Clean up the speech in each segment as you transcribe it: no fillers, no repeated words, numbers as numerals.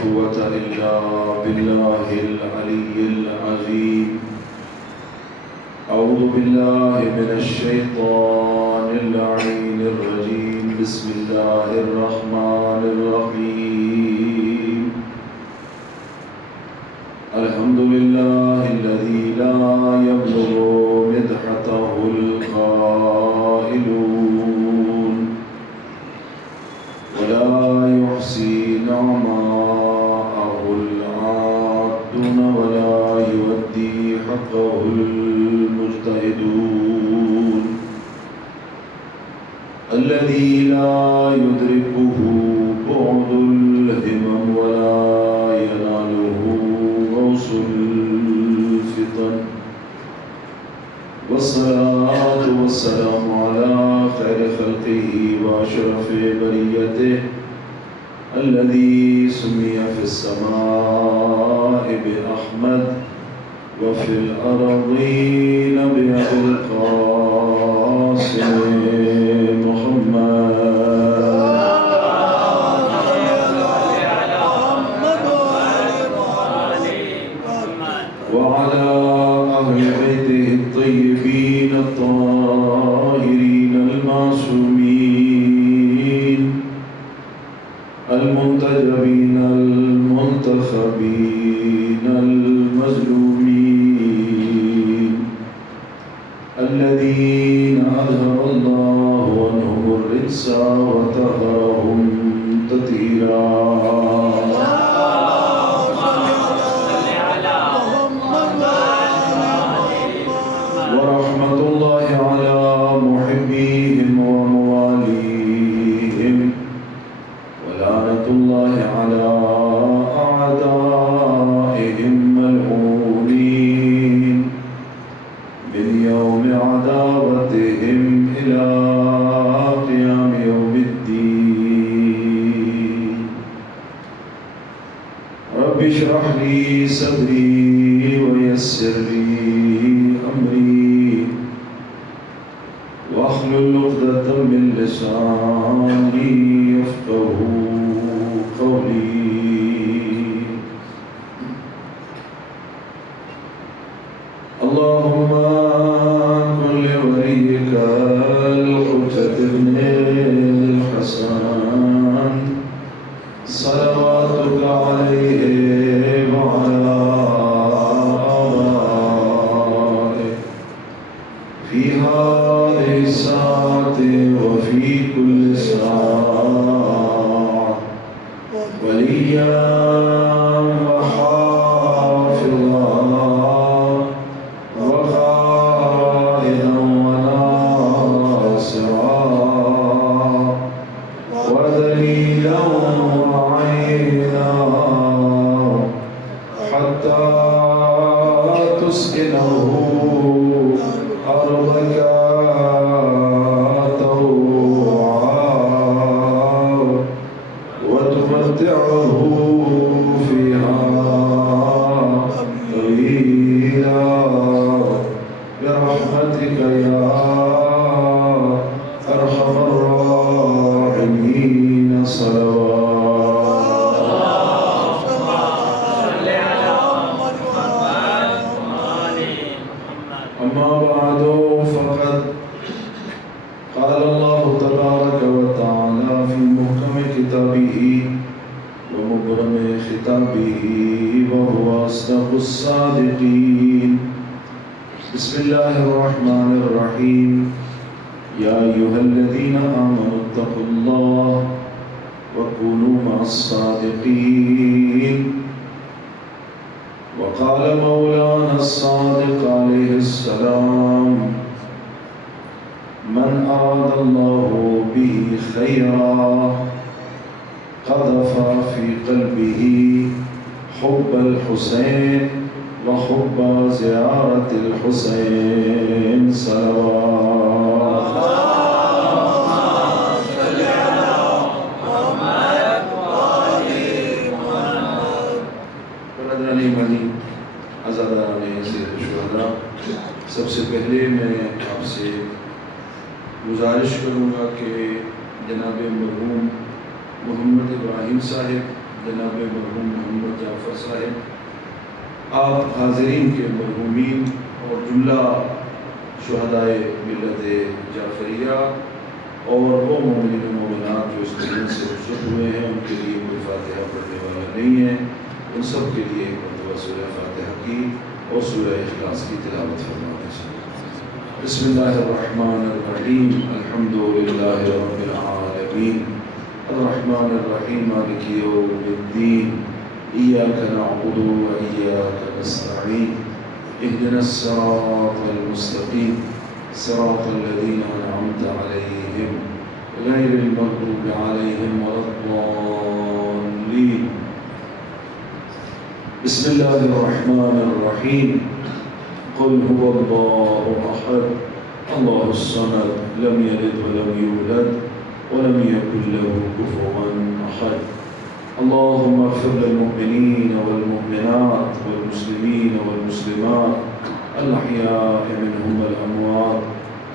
قوة إلا بالله العلي العظيم. أعوذ بالله من الشيطان اللعين الرجيم. بسم الله الرحمن الرحيم. الحمد لله الذي لا يبلغ مدحته القائلون ولا يحصي نعماءه العادون ولا يؤدي حقه المجتهدون. الذي لا يدركه بعد الهمم ولا يناله غوص الفطن. والصلاة والسلام على خير خلقه وأشرف بريته الذي سمي في السماء بأحمد وفي الأرضين بأبي القاسم محمد وعلى أهل بيته الطيبين الطاهرين المعصومين المنتجبين المنتخبين المظلومين الذين أذهب الله عنهم الرجس وطهرهم تطهيرا. ورحمة الله على محبيهم ومواليهم ولعنة الله على أعدائهم ملعونين من يوم عداوتهم إلى قيام يوم الدين. رب اشرح لي صدري ويسر لي أمري واحلل عقدة من لساني يفقهوا قولي. اللهم كن لوليك الحجة ابن الحسن صلواتك عليه وعلى آبائه في هذه الساعة وفي كل ساعة وليا وحافظا وقائدا وناصرا ودليلا وعينا حتى تسكنه أرضك طوعا وتمتعه فيها طويلا برحمتك يا أرحم الراحمين. أما بعد فقد قال الله تبارك وتعالى في محكم كتابه ومبرم خطابه وهو أصدق الصادقين. بسم الله الرحمن الرحيم. يا أيها الذين آمنوا اتقوا الله وكونوا مع الصادقين. وقال مولانا الصادق عليه السلام: من أراد الله به خيرا قذف في قلبه حب الحسين وحب زيارة الحسين صلوات. سب سے پہلے میں آپ سے گزارش کروں گا کہ جناب مرحوم محمد ابراہیم صاحب جناب مرحوم محمد جعفر صاحب، آپ حاضرین کے مرحومین اور جملہ شہدائے ملت جعفریہ اور وہ مومنین و مومنات جو اس دن سے رخصت ہوئے ہیں، ان کے لیے کوئی فاتحہ پڑھنے والا نہیں ہے، ان سب کے لیے ایک مرتبہ سورہ فاتحہ کی اور سورہ اخلاص کی تلاوت فرماتے ہیں۔ بسم اللہ الرحمن الرحیم، الحمد للہ رب العالمین، الرحمن الرحیم، مالک یوم الدین، ایاک نعبد و ایاک نستعین، اهدنا الصراط المستقیم، صراط الذین انعمت علیہم غیر المغضوب علیہم ولا الضالین۔ بسم اللہ الرحمن الرحیم، قل هو اللہ احد اللہ الصمد لم یلد ولم یولد ولم یکن له کفوا احد۔ اللهم اغفر للمؤمنين والمؤمنات والمسلمين والمسلمات الأحياء منهم والأموات،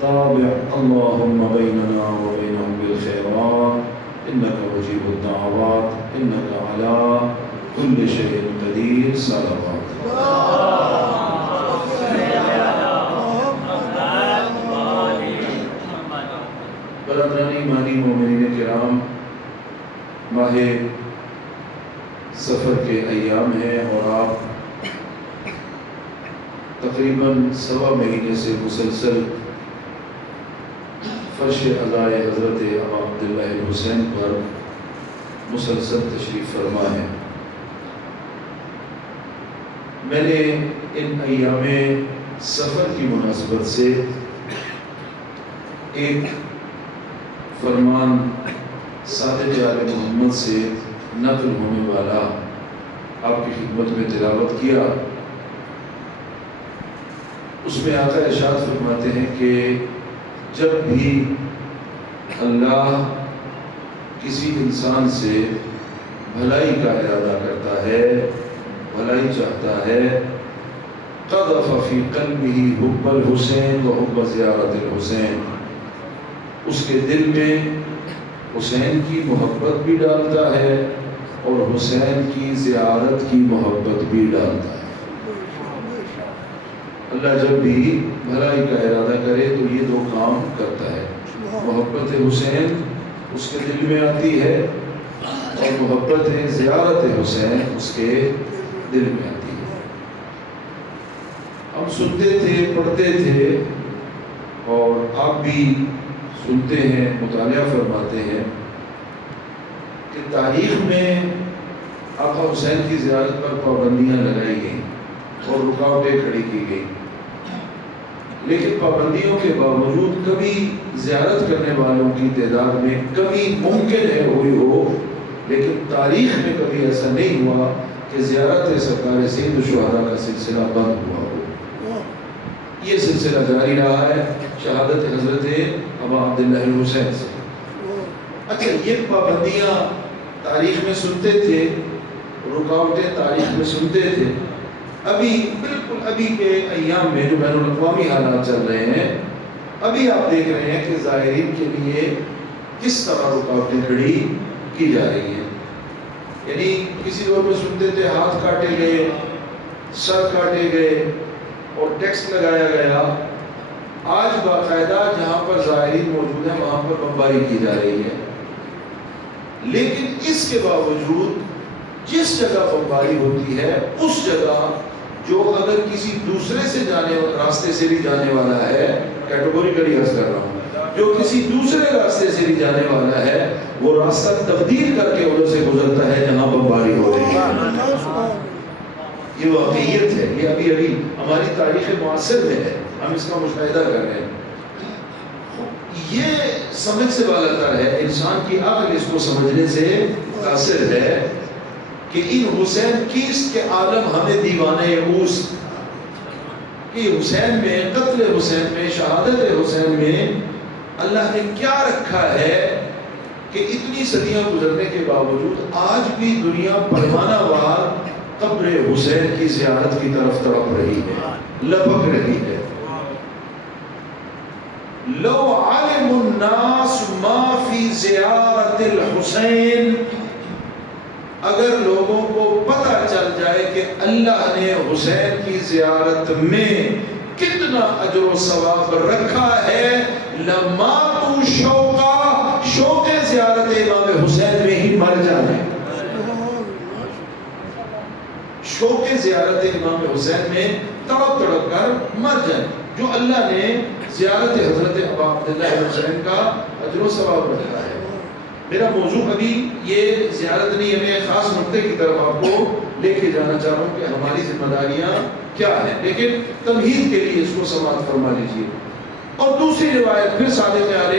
تابع اللهم بيننا وبينهم بالخيرات إنك مجيب الدعوات إنك على كل شيء قدير۔ صلوات برادران ایمانی مومنین کرام، ماہ سفر کے ایام ہیں اور آپ تقریباً 1.25 مہینے سے مسلسل فرش عزائے حضرت ابا عبداللہ حسین پر مسلسل تشریف فرما ہے۔ میں نے ان ایام سفر کی مناسبت سے ایک فرمان صادق آل محمد سے نقل ہونے والا آپ کی خدمت میں تلاوت کیا۔ اس میں آقا ارشاد فرماتے ہیں کہ جب بھی اللہ کسی انسان سے بھلائی کا ارادہ کرتا ہے، بھلائی چاہتا ہے، قذف فی قلبہ حب الحسین و حب زیارت الحسین، اس کے دل میں حسین کی محبت بھی ڈالتا ہے اور حسین کی زیارت کی محبت بھی ڈالتا ہے۔ اللہ جب بھی بھلائی کا ارادہ کرے تو یہ 2 کام کرتا ہے، محبت حسین اس کے دل میں آتی ہے اور محبت زیارت حسین اس کے دل میں آتی ہے۔ ہم سنتے تھے، پڑھتے تھے اور آپ بھی سنتے ہیں، مطالعہ فرماتے ہیں کہ تاریخ میں آقا حسین کی زیارت پر پابندیاں لگائی گئیں اور رکاوٹیں کھڑی کی گئیں، لیکن پابندیوں کے باوجود کبھی زیارت کرنے والوں کی تعداد میں کمی ممکن ہے ہوئی ہو، لیکن تاریخ میں کبھی ایسا نہیں ہوا کہ زیارت سرکار سید الشہداء کا سلسلہ بند ہوا ہو۔ یہ سلسلہ جاری رہا ہے شہادت حضرت ابا عبداللہ حسین سے۔ اچھا، یہ پابندیاں تاریخ میں سنتے تھے، رکاوٹیں تاریخ میں سنتے تھے، ابھی بالکل ابھی کے ایام میں جو بین الاقوامی حالات چل رہے ہیں، ابھی آپ دیکھ رہے ہیں کہ زائرین کے لیے کس طرح رکاوٹیں کھڑی کی جا رہی ہیں۔ یعنی کسی دور میں سنتے تھے ہاتھ کاٹے گئے، سر کاٹے گئے اور ٹیکس لگایا گیا، آج باقاعدہ جہاں پر زائرین موجود ہیں وہاں پر بمباری کی جا رہی ہے۔ لیکن اس کے باوجود جس جگہ بمباری ہوتی ہے اس جگہ جو اگر کسی دوسرے سے راستے سے بھی جانے والا ہے، کیٹیگوریکلی عرض کر رہا ہوں، جو کسی دوسرے راستے سے بھی جانے والا ہے وہ راستہ تبدیل کر کے ادھر سے گزرتا ہے جہاں بمباری ہو رہی ہے۔ یہ واقعیت ہے، یہ ابھی ابھی ہماری تاریخ معاصر میں ہے، ہم اس کا مشاہدہ کر رہے ہیں۔ یہ سمجھ سے بالاتر ہے، انسان کی عقل اس کو سمجھنے سے قاصر ہے کہ ان حسین کیس کے عالم ہمیں دیوانے اوس، کہ حسین میں، قتل حسین میں، شہادت حسین میں اللہ نے کیا رکھا ہے کہ اتنی صدیاں گزرنے کے باوجود آج بھی دنیا پروانہ وار قبر حسین کی زیارت کی طرف تڑپ رہی ہے، لپک رہی ہے۔ لو علم الناس ما فی زیارت الحسین، اگر لوگوں کو پتہ چل جائے کہ اللہ نے حسین کی زیارت میں کتنا اجر و ثواب رکھا ہے، لماتوا شوقا، شوق زیارت امام حسین میں ہی مر جائیں، شوق زیارت امام حسین میں تڑپ تڑپ کر مر جائیں، جو اللہ نے زیارت حضرت ابا عبداللہ حسین کا اجر و ثواب رکھا ہے۔ میرا موضوع ابھی یہ زیارت نہیں ہے، میں خاص نقطے کی طرف آپ کو لے کے جانا چاہ رہا ہوں کہ ہماری ذمہ داریاں کیا ہیں، لیکن تمہید کے لیے اس کو سماعت فرما لیجیے۔ اور دوسری روایت پھر صادق آل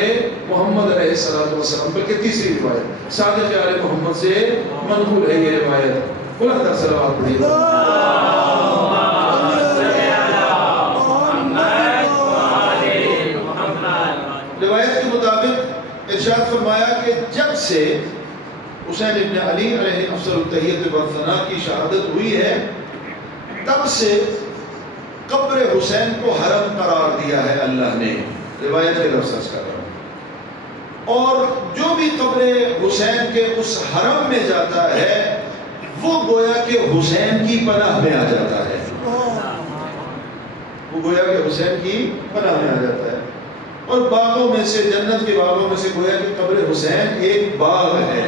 محمد علیہ السلام، بلکہ تیسری روایت صادق آل محمد سے منقول ہے یہ روایت، بلند صلوات پڑھیے۔ روایت کے مطابق ارشاد فرمایا کہ جب سے حسین ابن علی علیہ افضل التحیت والثناء کی شہادت ہوئی ہے، تب سے قبر حسین کو حرم قرار دیا ہے اللہ نے، روایت کے لفظ کر رہا ہوں، اور جو بھی قبر حسین کے اس حرم میں جاتا ہے وہ گویا کہ حسین کی پناہ میں آ جاتا ہے، وہ گویا کہ حسین کی پناہ میں آ جاتا ہے۔ اور باغوں میں سے، جنت کے باغوں میں سے گویا کہ قبر حسین ایک باغ ہے،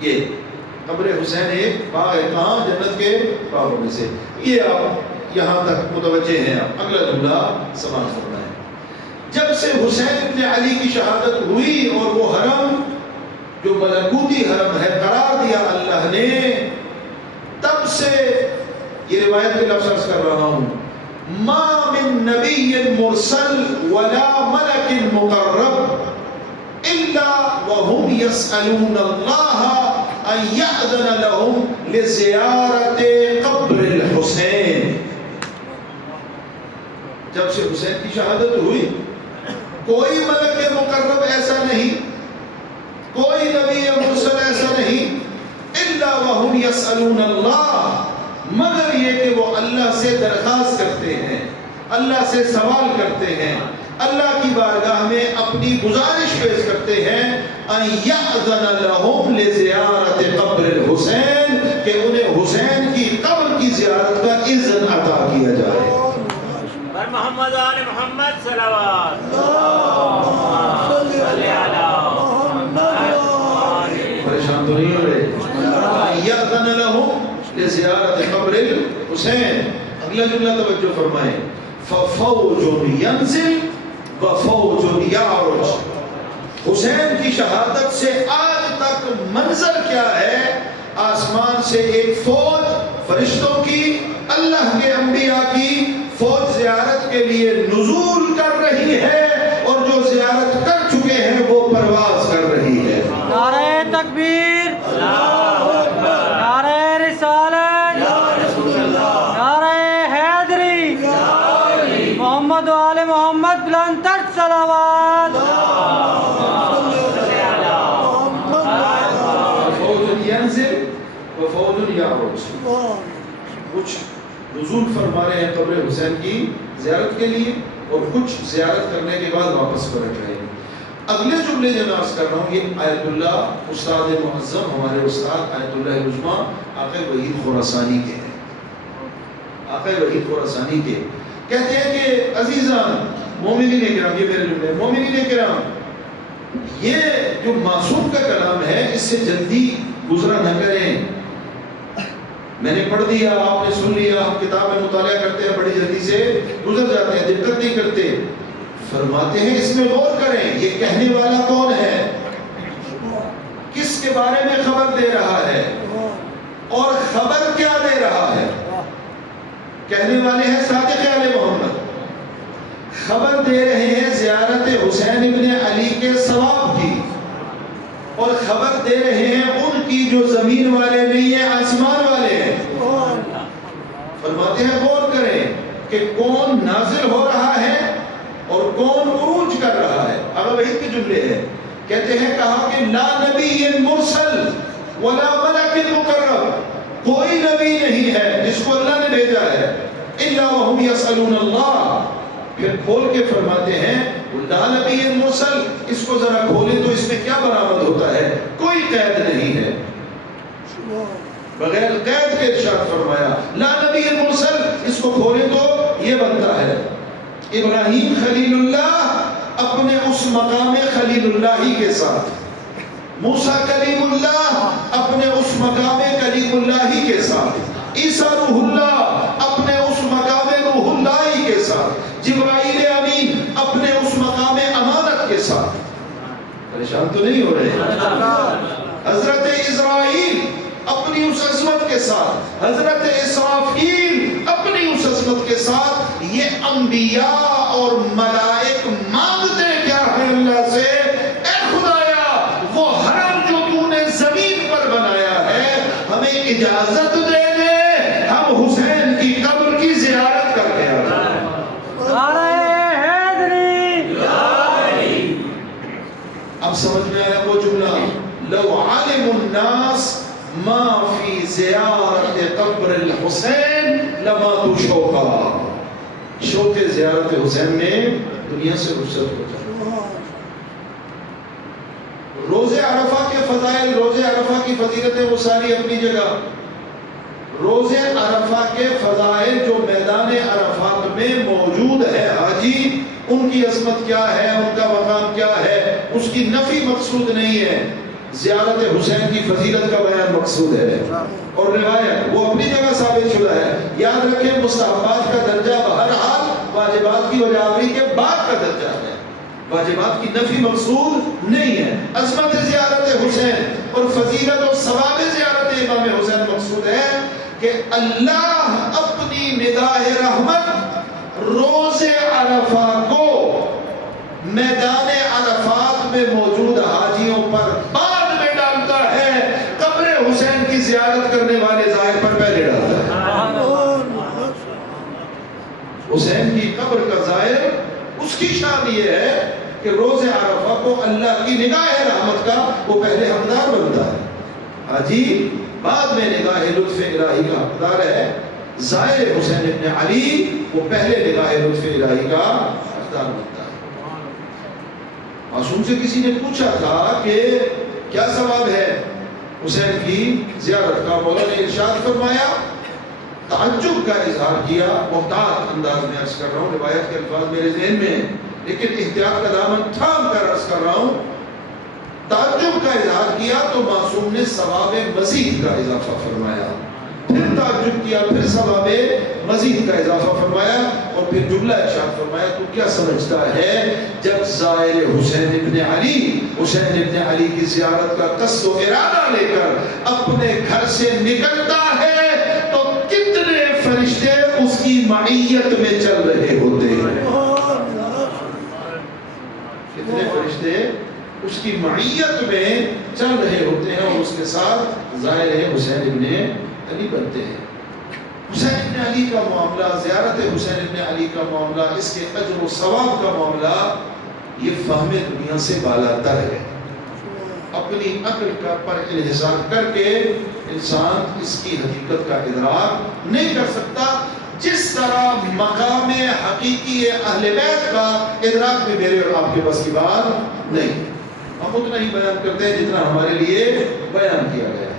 یہ قبر حسین ایک باغ ہے، کہاں؟ جنت کے باغوں میں سے۔ یہ آپ یہاں تک متوجہ ہیں، آپ اگلا جملہ سماعت فرمائیں۔ جب سے حسین ابن علی کی شہادت ہوئی اور وہ حرم جو ملکوتی حرم ہے قرار دیا اللہ نے، تب سے یہ روایت کے لفظ عرض کر رہا ہوں، ما من نبی مرسل ولا ملک مقرب الا وهم يسألون الله ان يأذن لهم لزیارت قبر الحسین۔ جب سے حسین کی شہادت ہوئی کوئی ملک مقرب ایسا نہیں، کوئی نبی مرسل ایسا نہیں، الا وهم يسألون اللہ، مگر یہ کہ وہ اللہ سے درخواست کرتے ہیں، اللہ سے سوال کرتے ہیں، اللہ کی بارگاہ میں اپنی گزارش پیش کرتے ہیں، ان یأذن لهم لزیارت قبر الحسین، کہ انہیں حسین کی قبر کی زیارت کا اذن عطا کیا جائے۔ بر محمد آل محمد صلوات صلی علی محمد۔ پریشان تو نہیں ہو رہے؟ ان یأذن لهم لزیارت قبر الحسین۔ اگلا جملہ توجہ فرمائیں، ففوج ینزل وفوج یعرج۔ حسین کی شہادت سے آج تک منظر کیا ہے؟ آسمان سے ایک فوج فرشتوں کی، اللہ کے انبیاء کی فوج زیارت کے لیے نزول کر رہی ہے، اور جو زیارت کر چکے ہیں وہ پرواز کر رہی ہے۔ نعرہ تکبیر، نعرہ رسالت، نعرہ حیدری، محمد و آل محمد بلند تر صلوات۔ فوج ینزل وفوج یعرج، کچھ نزول فرما رہے ہیں قبر حسین کی زیارت کے لیے، اور کچھ زیارت کرنے کے بعد واپس پلٹ رہے ہیں۔ اگلے جملے جو میں عرض کر رہا ہوں یہ آیت اللہ استاد معظم، ہمارے استاد آیت اللہ عظمہ آقا وحید خراسانی کے ہیں، آقا وحید خراسانی کے کہتے ہیں کہ عزیزان مومنین کرام، یہ میرے جملے، مومنین کرام، یہ جو معصوم کا کلام ہے اس سے جلدی گزرا نہ کریں، میں نے پڑھ دیا، آپ نے سن لیا، ہم کتاب میں مطالعہ کرتے ہیں، بڑی جلدی سے گزر جاتے ہیں، دقت نہیں کرتے۔ فرماتے ہیں اس میں غور کریں، یہ کہنے والا کون ہے، کس کے بارے میں خبر دے رہا ہے، اور خبر کیا دے رہا ہے۔ کہنے والے ہیں صادق آل محمد، خبر دے رہے ہیں زیارت حسین ابن علی کے ثواب کی، اور خبر دے رہے ہیں ان کی جو زمین والے نہیں ہیں، آسمان والے ہیں۔ فرماتے ہیں غور کریں کہ کون نازل ہو رہا ہے اور کون عروج کر رہا ہے۔ اب وحید کے جملے ہیں، کہتے ہیں کہا کہ لا نبی مرسل ولا ملک مقرب، کوئی نبی نہیں ہے جس کو اللہ نے بھیجا ہے، الا وهم يسألون اللہ۔ پھر کھول کے فرماتے ہیں لا نبی مرسل، اس کو ذرا کھولیں تو اس میں کیا برآمد ہوتا ہے، کوئی قید نہیں ہے۔ بغیر قید کے ارشاد فرمایا لا نبی مرسل، اس کو کھولے تو یہ بنتا ہے ابراہیم خلیل اللہ اپنے اس مقام خلیل اللہی کے ساتھ، موسیٰ کلیم اللہ اپنے اس مقام کلیم اللہی کے ساتھ، عیسیٰ روح اللہ اپنے اس مقام روح اللہی کے ساتھ، جبرائیل امین اپنے اس مقام امانت کے ساتھ۔ پریشان تو نہیں ہو رہے؟ حضرت اسرائیل اپنی اس عظمت کے ساتھ، حضرت اسرافیل اپنی اس عظمت کے ساتھ، یہ انبیاء اور ملائک مانگتے کیا ہے اللہ سے؟ اے خدایا وہ حرم جو تو نے زمین پر بنایا ہے ہمیں اجازت دے دے، ہم حسین کی قبر کی زیارت کر کے آئیں۔ نعرہ حیدری، اب سمجھ میں آیا وہ جملہ لو علم الناس ما فی زیارت قبر الحسین لماتوا شوقا، شوق زیارت حسین میں دنیا سے رخصت ہو جائے۔ روز عرفہ کے فضائل، روز عرفہ کی فضیلتیں وہ ساری اپنی جگہ، روز عرفہ کے فضائل جو میدان عرفات میں موجود ہے حاجی، ان کی عظمت کیا ہے، ان کا مقام کیا ہے، اس کی نفی مقصود نہیں ہے، زیارت حسین کی فضیلت کا بیان مقصود ہے، اور روایت وہ اپنی جگہ ثابت شدہ ہے۔ یاد رکھیں مستحبات کا درجہ بہرحال واجبات کی وجاوری کے بعد کا درجہ ہے، واجبات کی نفی مقصود نہیں ہے۔ عظمت زیارت حسین اور فضیلت اور ثواب زیارت امام حسین مقصود ہے کہ اللہ اپنی نگاہ رحمت روز عرفہ کو میدان عرفات میں موجود حاجیوں پر بعد میں ڈالتا ہے، قبر حسین کی زیارت کرنے والے زائر پر پہلے ڈالتا ہے۔ حسین کی قبر کا زائر اس کی شان یہ ہے کہ روز عرفہ کو اللہ کی نگاہ رحمت کا وہ پہلے حقدار بنتا ہے، حاجی بعد میں نگاہ لطف الہی کا حقدار ہے، زائر حسین ابن علی وہ پہلے نگاہ لطف الہی کا حقدار بنتا ہے۔ معصوم سے کسی نے پوچھا تھا کہ کیا ثواب ہے حسین کی زیارت کا، مولا نے ارشاد فرمایا، تعجب کا اظہار کیا، محتاط انداز میں عرض کر رہا ہوں، روایت کے الفاظ میرے ذہن میں ہیں لیکن احتیاط کا دامن تھام کر عرض کر رہا ہوں، تعجب کا اظہار کیا تو معصوم نے ثواب مزید کا اضافہ فرمایا، پھر تعجب کیا، پھر ثواب مزید کا اضافہ فرمایا، اور پھر جملہ ارشاد فرمایا تو کیا سمجھتا ہے جب زائر حسین ابن علی، حسین ابن علی کی زیارت کا قصد و ارادہ لے کر اپنے گھر سے نکلتا ہے تو کتنے فرشتے اس کی معیت میں چل رہے ہوتے ہیں، کتنے فرشتے اس کی معیت میں چل رہے ہوتے ہیں اور اس کے ساتھ زائر حسین ابن علی بنتے ہیں۔ حسین ابن علی کا معاملہ، زیارت حسین ابن علی کا معاملہ، اس کے اجر و ثواب کا معاملہ یہ فہم دنیا سے بالاتر ہے، اپنی عقل کا پر انحصار کر کے انسان اس کی حقیقت کا ادراک نہیں کر سکتا، جس طرح مقام حقیقی اہل بیت کا ادراک بھی میرے اور آپ کے پاس کی بات نہیں، ہم اتنا ہی بیان کرتے ہیں جتنا ہمارے لیے بیان کیا گیا ہے۔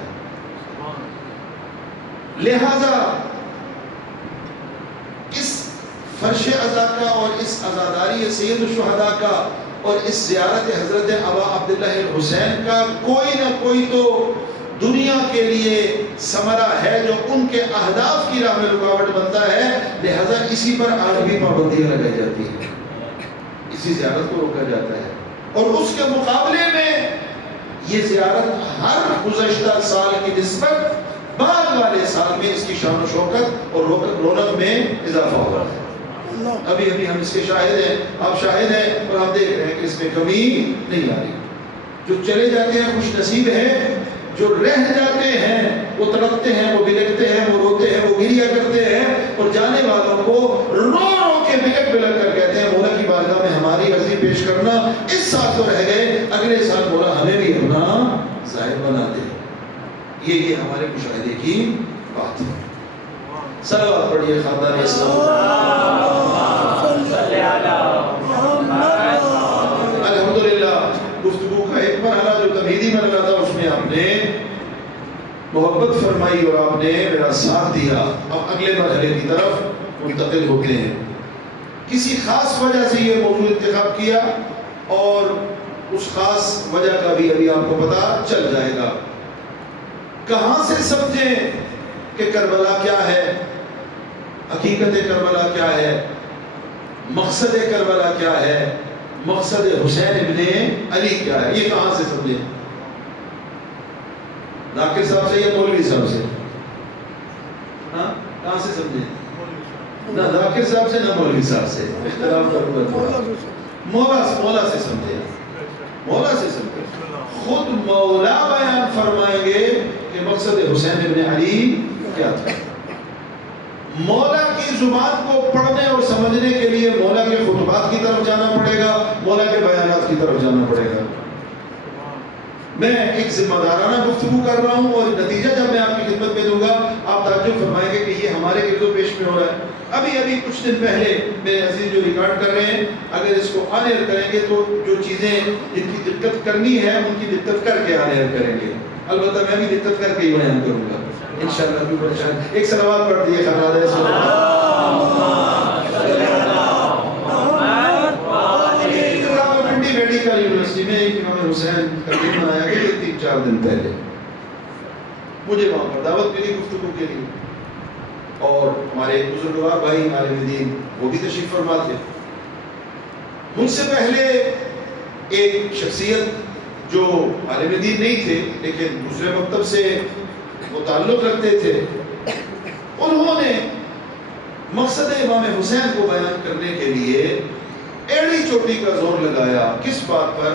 لہذا اس فرش عزا کا اور اس عزاداری سید الشہداء کا اور اس زیارت حضرت ابا عبداللہ الحسین کا کوئی نہ کوئی تو دنیا کے لیے ثمرہ ہے جو ان کے اہداف کی راہ میں رکاوٹ بنتا ہے، لہذا اسی پر آج بھی پابندیاں لگائی جاتی ہیں، اسی زیارت کو روکا جاتا ہے، اور اس کے مقابلے میں یہ زیارت ہر گزشتہ سال کی نسبت بعد والے سال میں اس کی شان و شوکت اور رونق میں اضافہ ہو رہا ہے۔ ابھی ہم اس کے شاہد ہیں، آپ شاہد ہیں، اور ہم دیکھ رہے ہیں کہ اس میں کمی نہیں آ رہی۔ جو چلے جاتے ہیں خوش نصیب ہیں، جو رہ جاتے ہیں وہ تڑپتے ہیں، وہ بلکتے ہیں، وہ روتے ہیں، وہ گریا کرتے ہیں، اور جانے والوں کو رو رو کے بلک بلک کر کہتے ہیں مولا کی بارگاہ میں ہماری عرضی پیش کرنا، اس سال تو رہ گئے، اگلے سال مولا ہمیں بھی اپنا ظاہر بنا دے۔ یہ ہمارے مشاہدے کی بات ہے۔ صلوات پڑھیے خاندان اسلام۔ الحمدللہ گفتگو کا ایک مرحلہ جو تمہیدی مرحلہ تھا اس میں ہم نے محبت فرمائی اور آپ نے میرا ساتھ دیا، اب اگلے مرحلے کی طرف منتقل ہوتے ہیں۔ کسی خاص وجہ سے یہ موضوع انتخاب کیا اور اس خاص وجہ کا بھی ابھی آپ کو پتہ چل جائے گا۔ کہاں سے سمجھیں کہ کربلا کیا ہے، حقیقت کربلا کیا ہے، مقصد کربلا کیا ہے، مقصد حسین ابن علی کیا ہے، یہ کہاں سے سمجھیں؟ ذاکر صاحب سے یا مولوی صاحب سے؟ ہاں کہاں سے سمجھیں؟ نہ ذاکر صاحب سے نہ مولوی صاحب سے، اختلاف کروں مولا سے سمجھیں، مولا سے سمجھیں۔ خود مولا بیان فرمائیں گے کہ مقصد حسین ابن علی کیا تھا۔ مولا کی زبان کو پڑھنے اور سمجھنے کے لیے مولا کے خطبات کی طرف جانا پڑے گا، مولا کے بیانات کی طرف جانا پڑے گا۔ میں ایک ذمہ دارانہ گفتگو کر رہا ہوں اور نتیجہ جب میں آپ کی خدمت میں دوں گا آپ تعجب فرمائیں گے کہ یہ ہمارے گرد و پیش میں ہو رہا ہے۔ ابھی کچھ دن پہلے میرے عزیز جو ریکارڈ کر رہے ہیں، اگر اس کو آن ایئر کریں گے تو جو چیزیں جن کی دقت کرنی ہے ان کی دقت کر کے آن ایئر کریں گے، البتہ میں بھی دقت کر کے ہی بیان کروں گا انشاءاللہ۔ کوئی پریشان ایک صلوات پڑھ دیے خراد ہے میڈیکل یونیورسٹی میں امام حسین کا دن منایا گیا 3-4 دن پہلے، مجھے وہاں پر دعوت ملی گفتگو کے لیے اور ہمارے بزرگوار بھائی عالم دین وہ بھی تشریف فرما تھے۔ مجھ سے پہلے ایک شخصیت جو عالم دین نہیں تھے لیکن دوسرے مکتب سے وہ تعلق رکھتے تھے، انہوں نے مقصد امام حسین کو بیان کرنے کے لیے ایڑی چوٹی کا زور لگایا۔ کس بات پر؟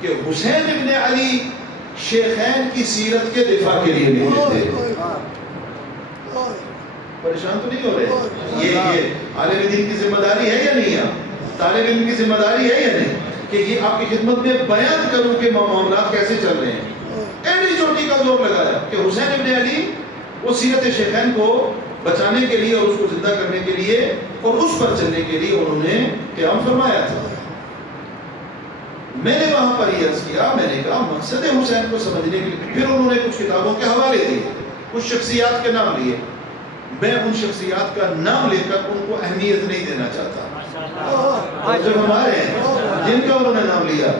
کہ حسین ابن علی شیخین کی سیرت کے دفاع کے لیے لکھے تھے۔ پریشان تو نہیں ہو رہے؟ یہ عالم دین کی ذمہ داری ہے یا نہیں ہے؟ طالب علم کی ذمہ داری ہے یا نہیں کہ یہ آپ کی خدمت میں بیان کروں کہ معاملات کیسے چل رہے ہیں۔ ایڑی چوٹی کا زور لگایا کہ حسین ابن علی وہ سیرت شیخین کو بچانے کے لیے اور اس کو زندہ کرنے کے لیے اور اس پر چلنے کے لیے انہوں نے قیام فرمایا تھا۔ میں نے وہاں پر یہ عرض کیا، میں نے کہا مقصد حسین کو سمجھنے کے لیے، پھر انہوں نے کچھ کتابوں کے حوالے دیے، کچھ شخصیات کے نام لیے۔ میں ان شخصیات کا نام لے کر ان کو اہمیت نہیں دینا چاہتا، جو ہمارے ہیں جن کا انہوں نے نام لیا۔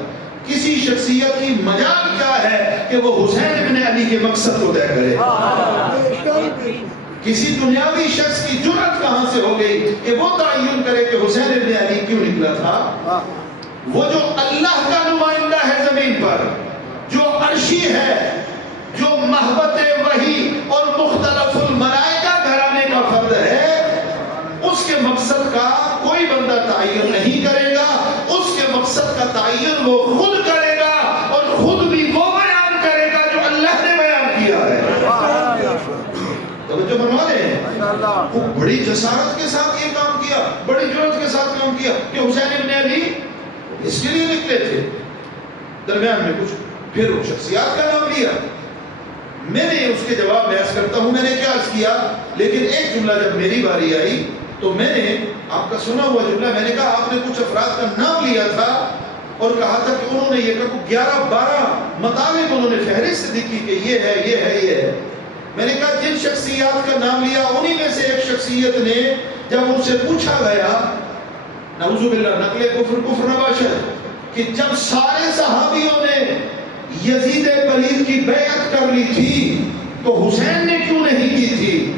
کسی شخصیت کی مجال کیا ہے کہ وہ حسین ابن علی کے مقصد کو طے کرے؟ کسی دنیاوی شخص کی جرأت کہاں سے ہو گئی کہ وہ تعین کرے کہ حسین ابن علی کیوں نکلا تھا؟ وہ جو اللہ کا نمائندہ ہے زمین پر، جو عرشی ہے، جو محبت وحی اور مختلف الملائکہ گھرانے کا فرد ہے، اس کے مقصد کا کوئی بندہ تعین نہیں کرے گا، اس کے مقصد کا تعین وہ خود کرے گا اور خود بھی وہ بیان کرے گا جو اللہ نے بیان کیا ہے۔ توجہ فرما رہے ہیں؟ وہ بڑی جسارت کے ساتھ یہ کام کیا، بڑی جرأت کے ساتھ کام کیا کہ حسین ابن علی اس کے لیے نکلے تھے۔ درمیان میں کچھ پھر شخصیات کا نام لیا۔ میں نے اس کے جواب میں عرض کرتا ہوں میں نے کیا عرض کیا، لیکن ایک جملہ جب میری باری آئی تو میں نے آپ کا سنا ہوا جملہ، میں نے کہا آپ نے کچھ افراد کا نام لیا تھا اور کہا تھا کہ انہوں نے یہ کہا 11-12 مطالب انہوں نے فہرست دی کہ یہ ہے یہ ہے یہ ہے۔ میں نے کہا جن شخصیات کا نام لیا انہی میں سے ایک شخصیت نے جب ان سے پوچھا گیا، نعوذ باللہ نقل کفر نباشد، کہ جب سارے صحابیوں نے یزید پلید کی بیعت کر لی تھی تو حسین نے کیوں نہیں کی تھی؟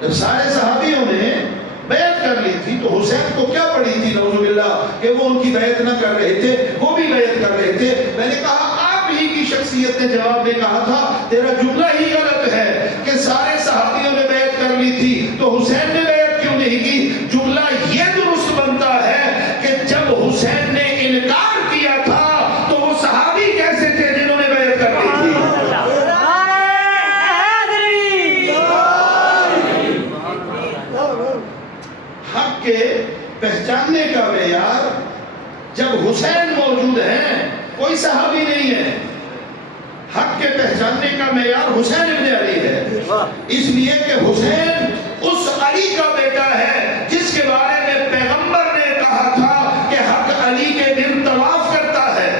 جب سارے صحابیوں نے بیعت کر لی تھی تو حسین کو کیا پڑی تھی نعوذ باللہ کہ وہ ان کی بیعت نہ کر رہے تھے، وہ بھی بیعت کر رہے تھے۔ میں نے کہا آپ ہی کی شخصیت نے جواب میں کہا تھا تیرا جملہ ہی غلط ہے کہ سارے صحابیوں نے بیعت کر لی تھی تو حسین نے بیعت کیوں نہیں کی۔ جملہ یہ درست بنتا ہے کہ جب حسین نے انکار کیا تھا تو وہ صحابی کیسے تھے جنہوں نے بیعت کر لی تھی؟ حق کے پہچاننے کا معیار جب حسین موجود ہیں، کوئی صحابی نہیں ہے، حق کے پہچاننے کا معیار حسین ابن علی ہے، اس لیے کہ حسین اس علی کا بیٹا ہے جس کے بارے میں پیغمبر نے کہا تھا کہ حق علی کے دل طواف کرتا ہے۔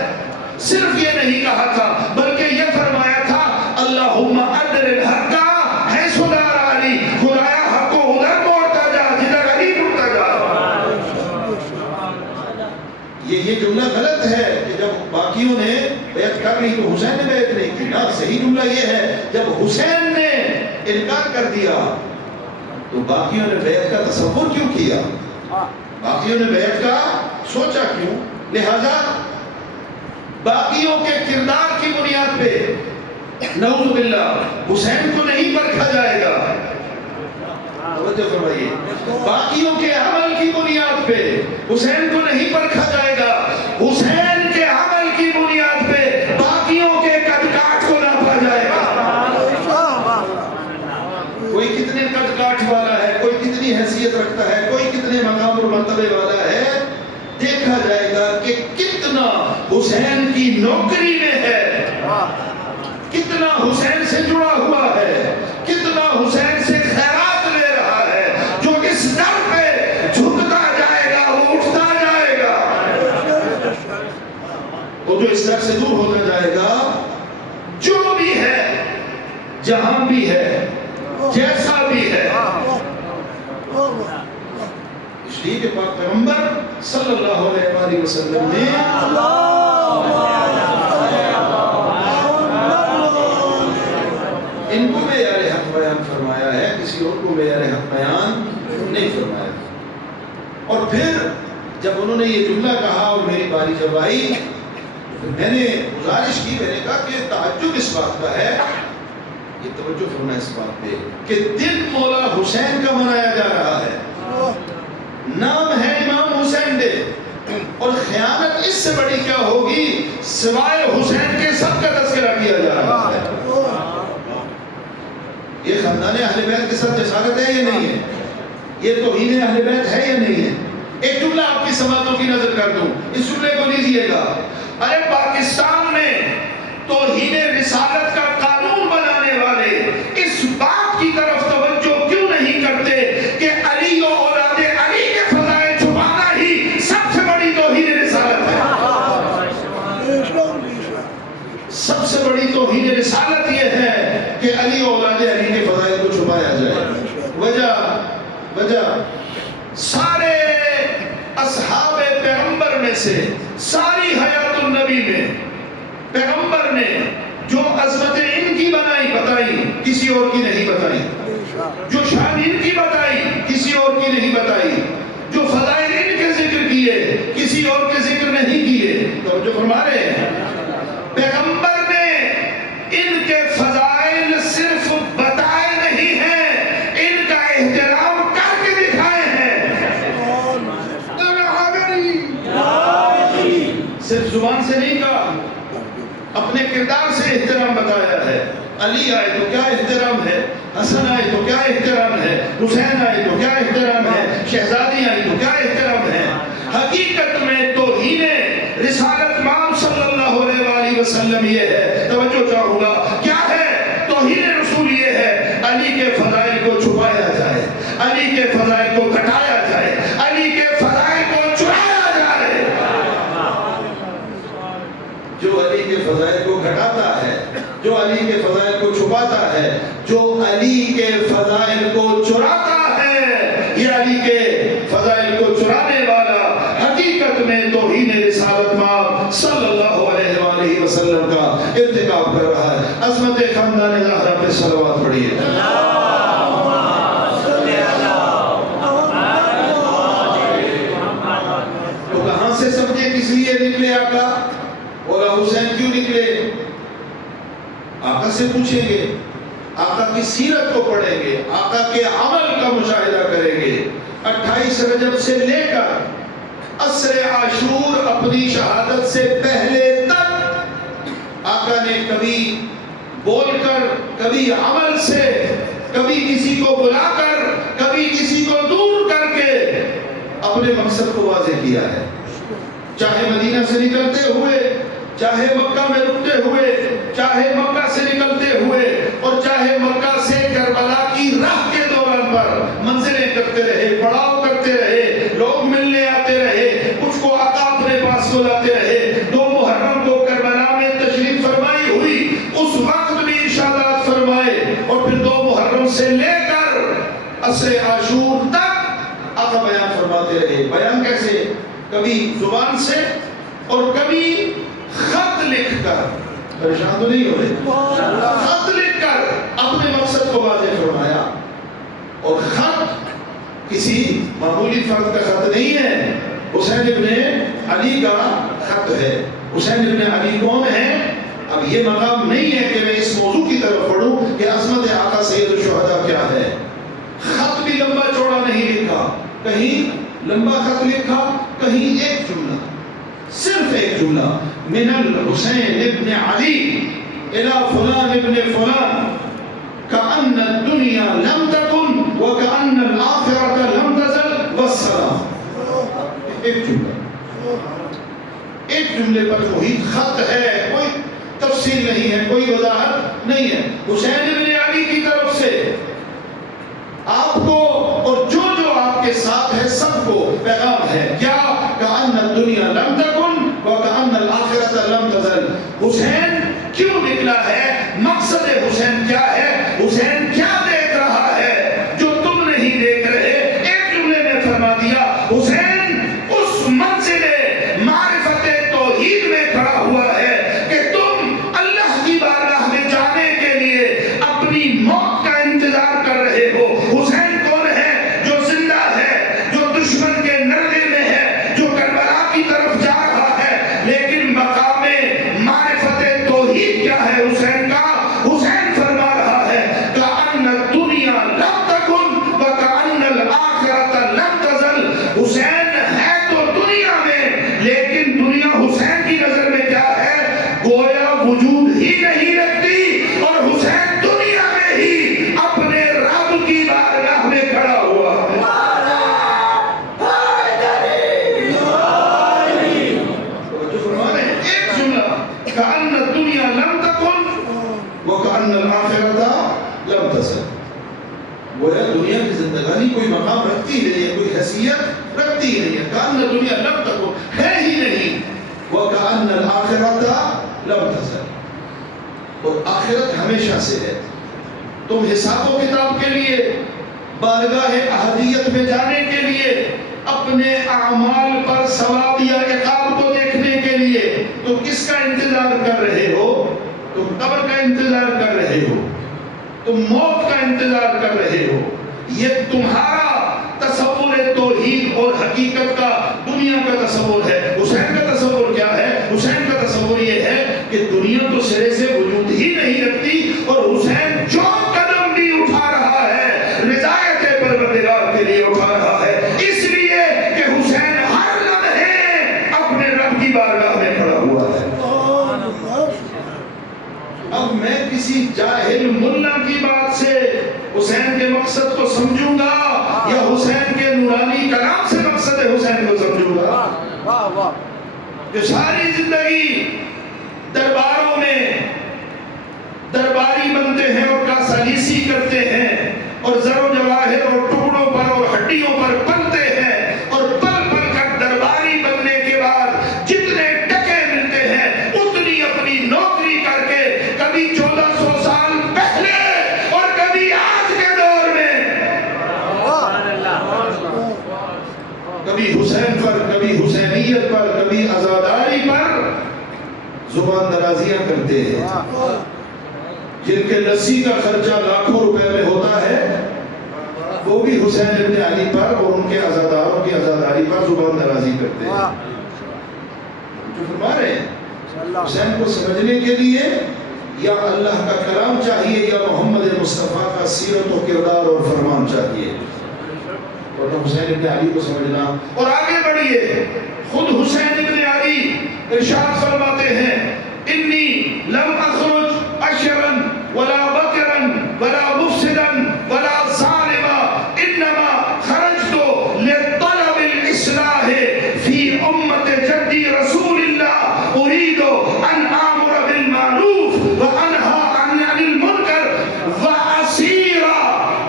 صرف یہ نہیں کہا تھا بلکہ یہ فرمایا تھا یہ جملہ غلط ہے کہ جب باقیوں نے بیعت کر لی تو حسین نے بیعت نہیں کی. نا، صحیح جملہ یہ ہے جب حسین نے انکار کر دیا تو باقیوں نے بیعت کا تصور کیوں کیا؟ باقیوں نے بیعت کا سوچا کیوں؟ لہذا باقیوں کے کردار کی بنیاد پہ نعوذ باللہ حسین کو نہیں پرکھا جائے گا. توجہ فرمائیے، باقیوں کے عمل کی بنیاد پہ حسین کو نہیں پرکھا جائے گا. حسین کے عمل کی بنیاد پہ باقیوں کے قد کاٹ کو ناپا جائے گا. کوئی کتنے قد کاٹ والا ہے، کوئی کتنی حیثیت رکھتا ہے، کوئی کتنے مقام اور مرتبے والا ہے، دیکھا جائے گا کہ کتنا حسین کی نوکری میں ہے، کتنا حسین سے جڑا ہوا ہے، کتنا حسین سے خیرات لے رہا ہے. جو اس در پہ جھکتا جائے گا وہ اٹھتا جائے گا، اور جو اس در سے دور ہوتا جائے گا، جو بھی ہے، جہاں بھی ہے، جیسا بھی ہے. اس لیے کہ پاک پیغمبر صلی اللہ علیہ وآلہ وسلم نے ان کو معیار حق بیان فرمایا ہے، کسی اور کو معیار حق بیان نہیں فرمایا. اور پھر جب انہوں نے یہ جملہ کہا اور میری باری جب آئی تو میں نے گزارش کی، میں نے کہا کہ تعجب اس بات کا ہے، یہ توجہ فرمائیں اس بات پہ کہ دن مولا حسین کا منایا جا رہا ہے، نام ہے امام حسین ڈے، اور خیانت اس سے بڑی کیا ہوگی سوائے حسین کے سب کا تذکرہ کیا جا رہا ہے. یہ خاندان اہل بیت کے ساتھ جسارت ہے یا نہیں ہے؟ یہ توہین اہل بیت ہے یا نہیں ہے؟ ایک جملہ آپ کی سماعتوں کی نظر کر دوں، اس جملے کو لیجئے گا. ارے پاکستان میں توہین رسالت کا قانون بنانے والے اس بات کی طرف توجہ کیوں نہیں کرتے کہ علی و اولاد علی کے فضائل چھپانا ہی سب سے بڑی توہین رسالت ہے. سب سے بڑی توہین رسالت یہ ہے کہ علی و اولاد علی کے فضائل کو چھپایا جائے. وجہ سارے اصحاب پیغمبر میں سے ساری حیات النبی میں پیغمبر نے جو عظمتیں ان کی بتائی کسی اور کی نہیں بتائی، جو شان ان کی بتائی کسی اور کی نہیں بتائی، جو فضائل ان کے ذکر کیے کسی اور کے ذکر نہیں کیے. تو جو فرما رہے ہیں پیغمبر نے ان کے فضائل صرف بتائے نہیں ہیں، ان کا احترام کر کے دکھائے ہیں. صرف زبان سے نہیں کہا، اپنے کردار سے احترام بتایا ہے. علی آئے تو کیا احترام ہے، حسن آئے تو کیا احترام ہے، حسین آئے تو کیا احترام ہے، شہزادی آئی تو کیا احترام ہے. حقیقت میں توہین رسالت مام صلی اللہ علیہ وآلہ وسلم یہ ہے. توجہ چاہوں گا کیا ہے توہین رسول؟ یہ ہے علی کے فضائل کو چھپایا جائے، علی کے فضائل کو گھٹایا جائے، علی کے فضائل کو چرایا جائے. جو علی کے فضائل کو گھٹاتا ہے، جو علی کے فضائل کو چھپاتا ہے، جو علی کے فضائل کو چراتا ہے، یہ علی کے فضائل کو چرانے والا حقیقت میں توہین رسالت مآب صلی اللہ علیہ وآلہ وسلم کا ارتکاب کر رہا ہے. عظمت خاندان زہرا پہ صلوات پڑھیے. تو کہاں سے سمجھے کس لیے نکلے آقا؟ مولا حسین کیوں نکلے؟ آقا سے پوچھیں گے، آقا کی سیرت کو پڑھیں گے، آقا کے عمل کا مشاہدہ کریں گے. 28 رجب سے لے کر عصر عاشور اپنی شہادت سے پہلے تک آقا نے کبھی بول کر، کبھی عمل سے، کبھی کسی کو بلا کر، کبھی کسی کو دور کر کے اپنے مقصد کو واضح کیا ہے. چاہے مدینہ سے نکلتے ہوئے، چاہے مکہ میں رکتے ہوئے، چاہے مکہ سے نکلتے ہوئے، اور چاہے مکہ سے کربلا کی راہ کے دوران پر منزلیں کرتے رہے، پڑاؤ کرتے رہے، لوگ ملنے آتے رہے، کچھ کو آقا اپنے پاس بلاتے رہے. 2 محرم کو کربلا میں تشریف فرمائی ہوئی، اس وقت بھی ارشادات فرمائے، اور پھر 2 محرم سے لے کر عصر عاشور تک آقا بیان فرماتے رہے. بیان کیسے؟ کبھی زبان سے، اور کبھی خط لکھ کر، پریشان تو نہیں ہو رہے، خط لکھ کر اپنے مقصد کو واضح فرمایا. اور خط کسی معمولی فرد کا خط نہیں ہے، حسین ابن علی کا خط ہے. حسین ابن علی کون ہے؟ اب یہ مقام نہیں ہے کہ میں اس موضوع کی طرف پڑھوں کہ عظمت آقا سید الشہداء کیا ہے. خط بھی لمبا چوڑا نہیں لکھا، کہیں لمبا خط لکھا، کہیں ایک جملہ، صرف ایک جملہ، من الحسین ابن علی الى فلان ابن فلان کأن الدنیا لم تکن وکأن الآخرة لم تزل والسلام. ایک جملہ، ایک جملے پر محیط خط ہے، کوئی تفصیل نہیں ہے، کوئی وضاحت نہیں ہے. حسین ابن علی کی طرف سے آپ کو اور جو جو آپ کے ساتھ ہے سب کو پیغام ہے. کیا؟ کأن الدنیا لم تکن وکأن الآخرة لم تزل. حسین کیوں نکلا ہے؟ مقصد حسین کیا ہے؟ حسین کیا دیکھ رہا ہے جو تم نہیں دیکھ رہے؟ ایک جملے میں فرما دیا، حسین اس منزل معرفت توحید میں کھڑا ہوا ہے کہ تم اللہ کی بارگاہ میں جانے کے لیے اپنی موت کا انتظار کر رہے ہو. حسین کون ہے؟ جو زندہ ہے، جو دشمن کے نرغے میں ہے، جو کربلا کی طرف جا رہا ہے، لیکن مقام معرفت توحید کیا ہے حسین کا؟ حسین فرما رہا ہے کأن الدنیا لم تکن وکأن الآخرة لم تزل. حسین ہے تو دنیا میں، لیکن دنیا حسین کی نظر میں کیا ہے؟ گویا وجود ہی نہیں رکھتی، اور حسین دنیا میں ہی اپنے رب کی بارگاہ میں کھڑا ہوا ہے. جو فرما رہے ہیں ایک جملہ، کأن الدنیا لم تکن وکأن الآخرة لم تزل. گویا دنیا کی زندگانی کوئی مقام رکھتی نہیں ہے، کوئی حیثیت رکھتی نہیں ہے. کأن الدنیا لم تکن ہے ہی نہیں، وکأن الآخرة لم تزل. اور آخرت ہمیشہ سے ہے. تم حساب و کتاب کے لیے، بارگاہ احدیت میں جانے کے لیے، اپنے اعمال پر ثواب یا عقاب کو دیکھنے کے لیے تم کس کا انتظار کر رہے ہو؟ تم قبر کا انتظار کر رہے ہو، تم موت کا انتظار کر رہے ہو. یہ تمہارا تصور توحید اور حقیقت کا، دنیا کا تصور ہے. حسین کا تصور کیا ہے؟ حسین کا تصور یہ ہے کہ دنیا تو سرے سے وجود ہی نہیں رکھتی، اور حسین جو قدم بھی اٹھا رہا ہے رضایت پروردگار کے لیے اٹھا رہا ہے، اس لیے کہ حسین ہر لمحے اپنے رب کی بارگاہ میں کھڑا ہوا ہے. اب میں کسی جاہل ملا کی بات سے حسین کے مقصد کو سمجھوں گا یا حسین کے نورانی کلام سے مقصد حسین کو سمجھوں گا؟ جو ساری زندگی درباروں میں درباری بنتے ہیں اور کاسالیسی کرتے ہیں، اور زر و جواہر اور ٹکڑوں پر اور ہڈیوں پر پلتے ہیں، اور پل پل کر درباری بننے کے بعد جتنے ٹکے ملتے ہیں اتنی اپنی نوکری کر کے کبھی 1400 سال پہلے اور کبھی آج کے دور میں کبھی حسین پر، کبھی حسینیت پر، کبھی عزاداری پر زبان درازیاں کرتے ہیں. جن کے لسی کا خرچہ لاکھوں روپے میں ہوتا ہے وہ بھی حسین ابن علی پر اور ان کے عزاداروں کی عزاداری پر زبان درازی کرتے ہیں. جو فرما رہے ہیں حسین کو سمجھنے کے لیے یا اللہ کا کلام چاہیے یا محمد مصطفیٰ کا سیرت و کردار اور فرمان چاہیے. اور حسین ابن علی کو سمجھنا. اور آگے بڑھیے، خود حسین ابن علی ارشاد فرماتے ہیں انی لم اخرج اشرا ولا بکرا ولا مفسدا ولا ظالما انما خرجت لطلب الاصلاح فی امت جدی رسول اللہ اريد ان آمر بالمعروف وانهى عن المنکر واسیر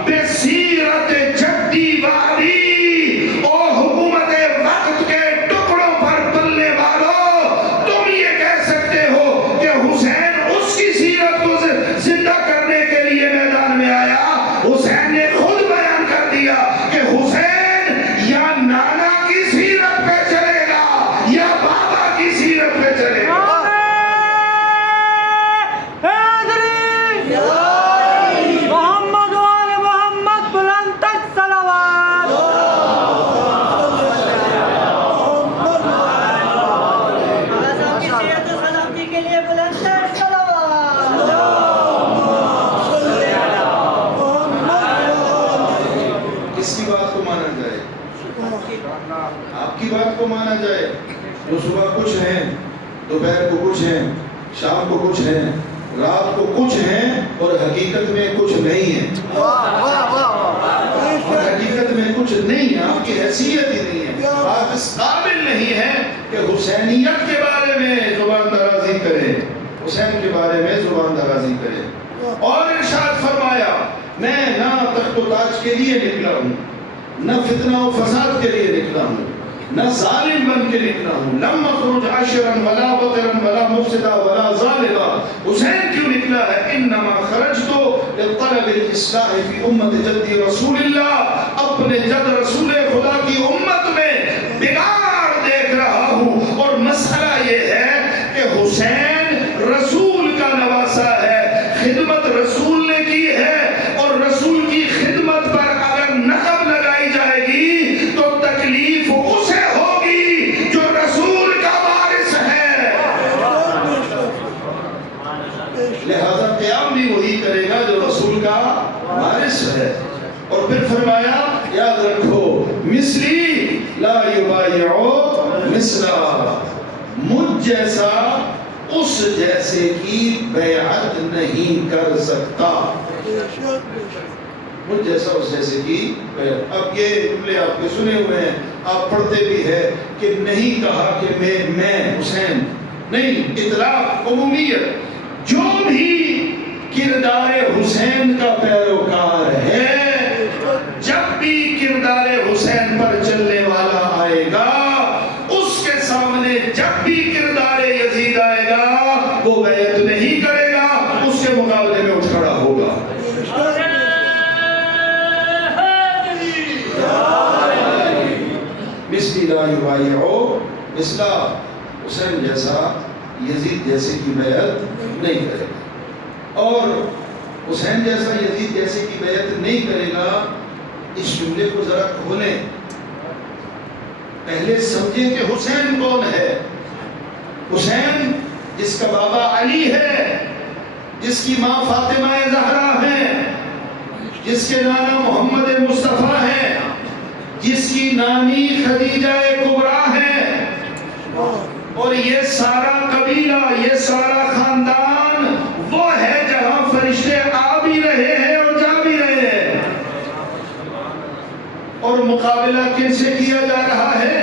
بسیرت جدی وابی. او حکومت وقت کے ٹکڑوں پر پلنے والوں، تم یہ کہہ سکتے کو مانا جائے، جو صبح کچھ ہیں، دوپہر کو کچھ ہیں، شام کو کچھ ہیں، رات کو کچھ ہیں اور حقیقت میں کچھ نہیں ہے. اور حقیقت میں کچھ نہیں ہے، آپ کی حیثیت ہی نہیں ہے، آپ اس قابل نہیں ہیں کہ حسینیت کے بارے میں زبان درازی کریں، حسین کے بارے میں زبان درازی کریں. اور ارشاد فرمایا میں نہ تخت و تاج کے لیے نکلا ہوں، نہ فتنہ و فساد کے لیے نکلا ہوں، نہ ظالم بن کے نکلا ہوں. لم اخرج عاشرا ولا بطرا ولا مفسدا ولا ظالما. حسین کیوں نکلا ہے؟ انما خرجت لطلب الاصلاح فی امت جدی رسول اللہ. اپنے جد رسول خدا کی امت میں بگاڑ دیکھ رہا ہوں. اور مسئلہ یہ ہے کہ حسین رسول کا نواسا ہے، خدمت رسول نے کی ہے، اور رسول کی خدمت پر اگر نقب لگائی جائے گی تو تکلیف اسے ہوگی جو رسول کا وارث ہے. لہذا قیام بھی وہی کرے گا جو رسول کا وارث ہے. اور پھر فرمایا یاد رکھو مثلی لا یبایع مثلا، مجھ جیسا اس جیسے کی بیعت نہیں کر سکتا. مجھ جیسا اس جیسے کی بیعت. اب یہ جملے آپ کے سنے ہوئے ہیں، آپ پڑھتے بھی ہے کہ نہیں کہا کہ میں حسین، نہیں، اطلاق، عمومیت. جو بھی کردار حسین کا پیروکار ہے، جب بھی کردار حسین پر چلنے والا آئے گا، اس کے سامنے جب بھی کردار یزید آئے گا وہ بیعت نہیں کرے گا، اس کے مقابلے میں اٹھ کھڑا ہوگا. مثلی لا یبایع مثلا، حسین جیسا یزید جیسے کی بیعت نہیں کرے گا. اور حسین جیسا یزید جیسے کی بیعت نہیں کرے گا، اس جملے کو ذرا کھولیں، پہلے سمجھیں کہ حسین کون ہے. حسین جس کا بابا علی ہے، جس کی ماں فاطمہ زہرا ہے، جس کے نانا محمد مصطفیٰ ہے، جس کی نانی خدیجہ کبریٰ ہے، اور یہ سارا قبیلہ، یہ سارا خاندان وہ ہے جہاں فرشتے آ بھی رہے ہیں اور جا بھی رہے ہیں. اور مقابلہ کن سے کیا جا رہا ہے؟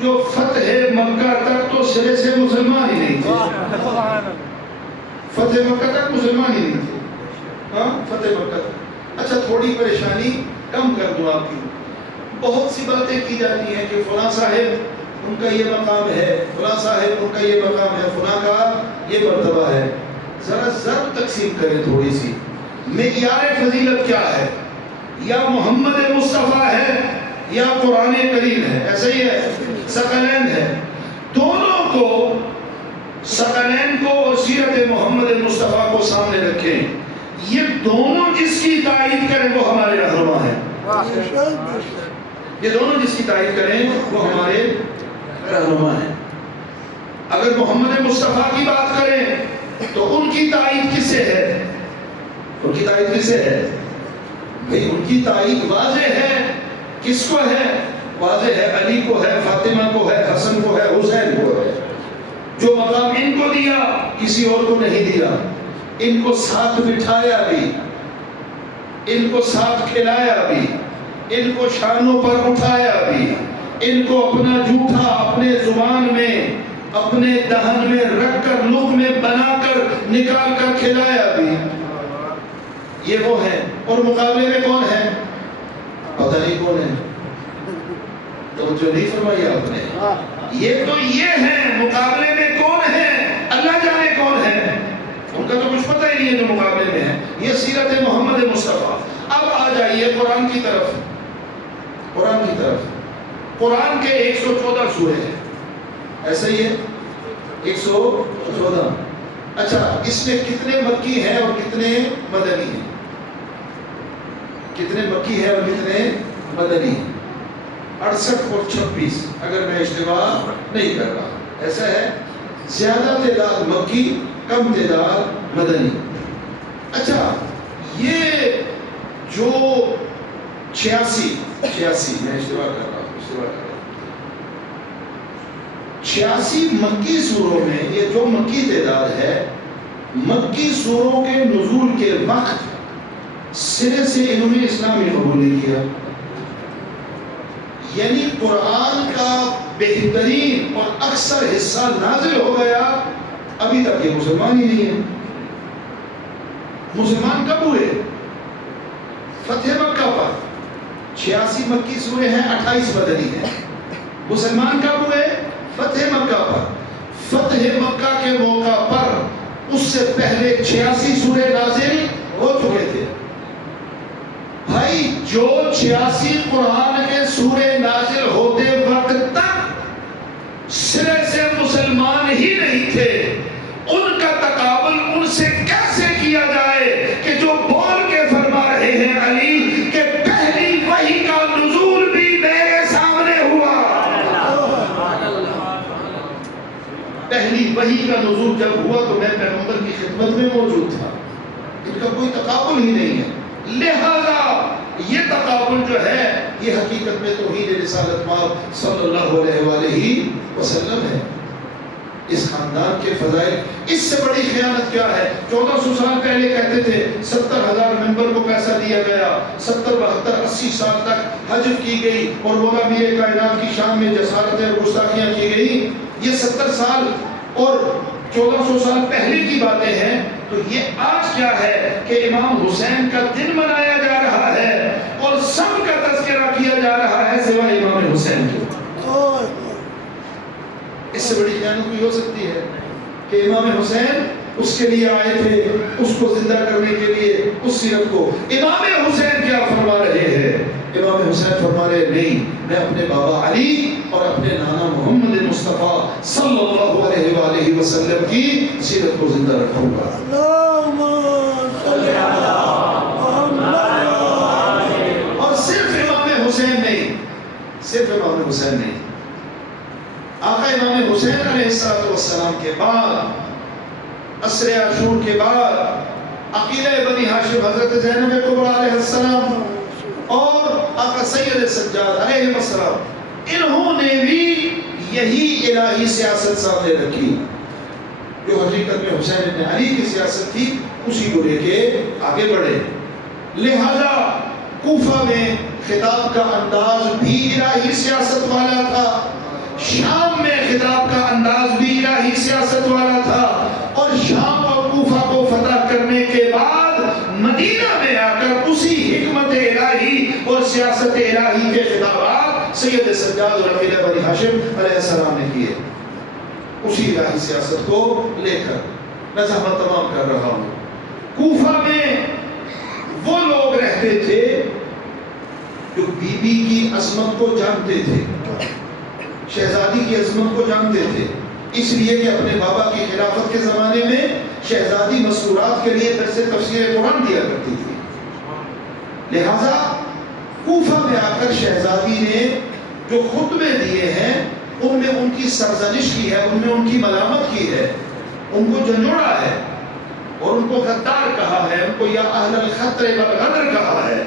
جو فتح مکہ تک تو سرے سے مسلمان ہی نہیں تھے. فتح مکہ تک مسلمان ہی نہیں تھے. ہاں، فتح مکہ تک. اچھا، تھوڑی پریشانی کم کر دوں آپ کی. بہت سی باتیں کی جاتی ہیں کہ فلاں صاحب ان کا یہ مقام ہے، فلاں صاحب ان کا یہ مقام ہے، فلاں کا یہ مرتبہ ہے. ذرا ضرب تقسیم کریں تھوڑی سی. معیار فضیلت کیا ہے؟ یا محمد مصطفیٰ ہے یا قرآن کریم ہے. ایسا ہی ہے، ثقلین ہے. دونوں کو، ثقلین کو اور سیرت محمد مصطفیٰ کو سامنے رکھیں. یہ دونوں جس کی تائید کریں وہ ہمارے رہنما ہیں. یہ دونوں جس کی تائید کریں وہ ہمارے رہنما ہیں. اگر محمد مصطفیٰ کی بات کریں تو ان کی تائید کس سے ہے؟ ان کی تائید کس سے ہے؟ بھئی ان کی تائید واضح ہے. کس کو ہے؟ واضح ہے، علی کو ہے، فاطمہ کو ہے، حسن کو ہے، حسین کو ہے. جو مقام ان کو دیا کسی اور کو نہیں دیا. ان کو ساتھ بٹھایا بھی، ان کو ساتھ کھلایا بھی، ان کو شانوں پر اٹھایا بھی، ان کو اپنا جھوٹا اپنے زبان میں، اپنے دہن میں رکھ کر لوگ میں بنا کر نکال کر کھلایا بھی. یہ وہ ہیں. اور مقابلے میں کون ہے؟ پتہ نہیں کون ہے. توجہ نہیں فرمائی آپ نے. یہ تو یہ ہیں، مقابلے میں کون ہے اللہ جانے کون ہے. ان کا تو کچھ پتہ ہی نہیں ہے جو مقابلے میں ہے. یہ سیرت محمد مصطفیٰ. اب آ جائیے قرآن کی طرف. قرآن کی طرف. قرآن کے 114 سورے ہیں، ایسا ہی ہے، 114. اچھا، اس میں کتنے مکی ہیں اور کتنے مدنی ہیں؟ کتنے مکی ہیں اور کتنے مدنی ہیں؟ 68 اور 26 اگر میں اشتباہ نہیں کر رہا. ایسا ہے، زیادہ تعداد مکی، کم تعداد مدنی. اچھا، یہ جو 86 میں اشتباہ کر رہا ہوں، 86 مکی سوروں میں، یہ جو مکی تعداد ہے، مکی سوروں کے نزول کے وقت سرے سے انہوں نے اسلام ہی قبول نہیں کیا. یعنی قرآن کا بہترین اور اکثر حصہ نازل ہو گیا، ابھی تک یہ مسلمان ہی نہیں ہے. مسلمان کب ہوئے؟ فتح مکہ پر. 86 مکی سورے ہیں، 28 مدنی ہیں. مسلمان کب ہوئے؟ فتح مکہ پر. فتح مکہ کے موقع پر اس سے پہلے 86 سورے نازل ہو چکے تھے. بھائی جو 86 قرآن کے سورے نازل ہوتے وقت تک سرے سے مسلمان ہی نہیں تھے، ان کا تقابل ان سے کیسے کیا جائے کہ جو بول کے فرما رہے ہیں علی کہ پہلی وحی کا نزول بھی میرے سامنے ہوا. پہلی وحی کا نزول جب ہوا تو میں پیغمبر کی خدمت میں موجود تھا. ان کا کوئی تقابل ہی نہیں ہے. لہذا یہ تقابل جو ہے یہ حقیقت میں توحید رسالت مآب صلی اللہ علیہ وآلہ وسلم ہے. اس خاندان کے فضائل، اس سے بڑی خیانت کیا ہے؟ 1400 سال پہلے کہتے تھے 70,000 ممبر کو پیسہ دیا گیا، 70 72 80 سال تک حج کی گئی اور مولا میر کائنات کی شان میں جسارتیں اور گستاخیاں کی گئی. یہ 70 سال اور 1400 سال پہلے کی باتیں ہیں. تو یہ آج کیا ہے کہ امام حسین کا دن منایا جا رہا ہے اور سب کا تذکرہ کیا جا رہا ہے سوائے امام حسین کے. اس سے بڑی خیانت بھی ہو سکتی ہے کہ امام حسین اس کے لیے آئے تھے، اس کو زندہ کرنے کے لیے اس سیرت کو. امام حسین کیا فرما رہے ہیں؟ امام حسین فرما رہے نہیں، میں اپنے بابا علی اور اپنے نانا محمد مصطفیٰ صلی اللہ علیہ وآلہ وسلم کی سیرت کو زندہ رکھوں گا. اور صرف امام حسین نہیں، صرف امام حسین نہیں، آقا امام حسین علیہ السلام کے بعد، عصر عاشور کے بعد، عقیلہ بنی ہاشم حضرت زینب کبریٰ علیہ السلام اور آقا سید سجاد علیہ السلام، انہوں نے بھی یہی الہی سیاست سامنے رکھی جو حقیقت میں حسین ابن علی کی سیاست تھی، اسی کو لے کے آگے بڑھے. لہذا کوفہ میں خطاب کا انداز بھی الہی سیاست والا تھا، شام میں خطاب کا انداز بھی الہی سیاست والا تھا، اور شام اور کوفہ کو فتح کرنے کے بعد مدینہ میں آ کر اسی حکمت الہی اور سیاست الہی کے خطابات سید سجاد اور عقیلہ بنی ہاشم علیہ السلام نے کیے. اسی الہی سیاست کو لے کر میں زحمت تمام کر رہا ہوں. کوفہ میں وہ لوگ رہتے تھے جو بی بی کی عظمت کو جانتے تھے، شہزادی کی عظمت کو جانتے تھے، اس لیے کہ اپنے بابا کی خلافت کے زمانے میں شہزادی مسکورات کے لیے درس تفسیر قرآن دیا کرتی تھی. لہذا کوفہ میں آ کر شہزادی نے جو خطبے دیے ہیں ان میں ان کی سرزنش کی ہے، ان میں ان کی ملامت کی ہے، ان کو جھنجھوڑا ہے اور ان کو غدار کہا ہے، ان کو یا اہل الخطر والغدر کہا ہے.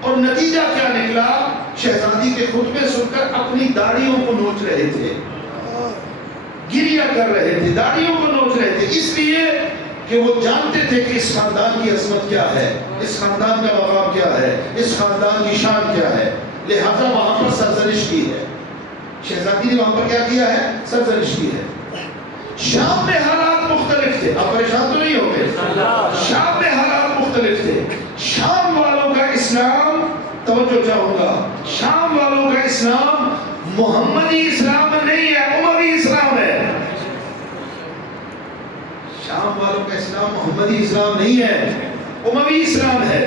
اور نتیجہ کیا نکلا؟ شہزادی کے خطبے سن کر اپنی داڑھیوں کو نوچ رہے تھے، گریہ کر رہے تھے، داڑھیوں کو نوچ رہے تھے، اس لیے کہ وہ جانتے تھے کہ اس خاندان کی عظمت کیا ہے، اس خاندان کا مقام کیا ہے، اس خاندان کی شان کیا ہے. لہذا وہاں پر سرزنش کی ہے. شہزادی نے وہاں پر کیا کیا ہے؟ سرزنش کی ہے. شام میں حالات مختلف تھے، آپ پریشان تو نہیں ہو گئے؟ شام میں حالات مختلف تھے. شام والوں کا اسلام، توجہ چاہوں گا، شام والوں کا اسلام محمدی اسلام نہیں ہے، اموی اسلام ہے. شام والوں کا اسلام محمدی اسلام نہیں ہے، اموی اسلام ہے.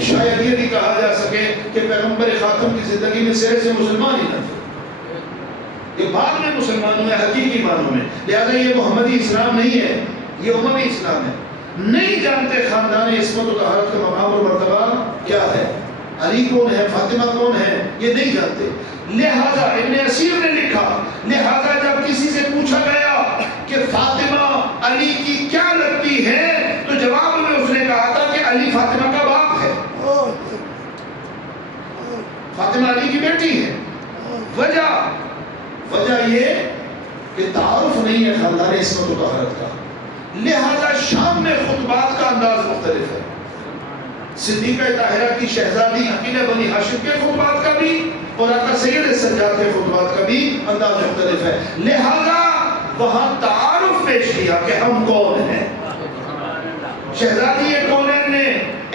شاید یہ بھی کہا جا سکے کہ پیغمبر خاتم کی زندگی میں سرے سے مسلمان ہی نہ تھے، یہ بعد میں مسلمانوں میں حقیقی معنوں میں. لہذا یہ محمدی اسلام نہیں ہے، یہ اموی اسلام ہے. نہیں جانتے خاندان عصمت و طہارت کا مقام اور مرتبہ کیا ہے، علی کون ہے، فاطمہ کون ہے، یہ نہیں جانتے. لہذا ابن اسیر نے لکھا، لہذا جب کسی سے پوچھا گیا کہ فاطمہ علی کی کیا لگتی ہے تو جواب میں اس نے کہا تھا کہ علی فاطمہ کا باپ ہے، فاطمہ علی کی بیٹی ہے. وجہ یہ کہ تعارف نہیں ہے خاندان عصمت و طہارت کا، لہذا شام میں خطبات کا انداز مختلف ہے۔ صدیقہ طاہرہ کی شہزادی عقیلہ بنی ہاشم کے خطبات کا بھی اور آقا سید سجاد کے خطبات کا بھی انداز مختلف ہے، لہذا وہاں تعارف پیش کیا کہ ہم کون ہیں۔ شہزادی کونین نے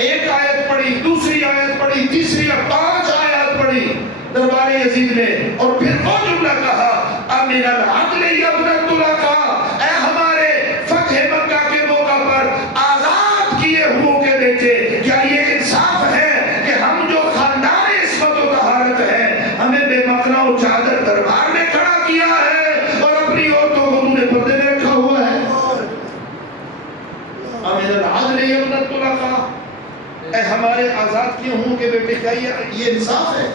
ایک آیت پڑھی، دوسری آیت پڑھی، تیسری اور 5 آیات پڑھی دربار یزید نے، اور پھر وہ جملہ کہا امن العدل یبنۃ العقا، اے ہمارے فتح مکہ کے موقع پر آزاد کیے ہوئے کے بیٹے، کیا یہ انصاف ہے کہ ہم جو خاندان عصمت و طہارت ہے ہمیں بے مقنا و چادر دربار میں کھڑا کیا ہے اور اپنی عورتوں کو تم نے پردے میں رکھا ہوا ہے؟ امن العدل یبنۃ العقا، اے ہمارے آزاد کیے ہوں کے بیٹے، کیا یہ انصاف ہے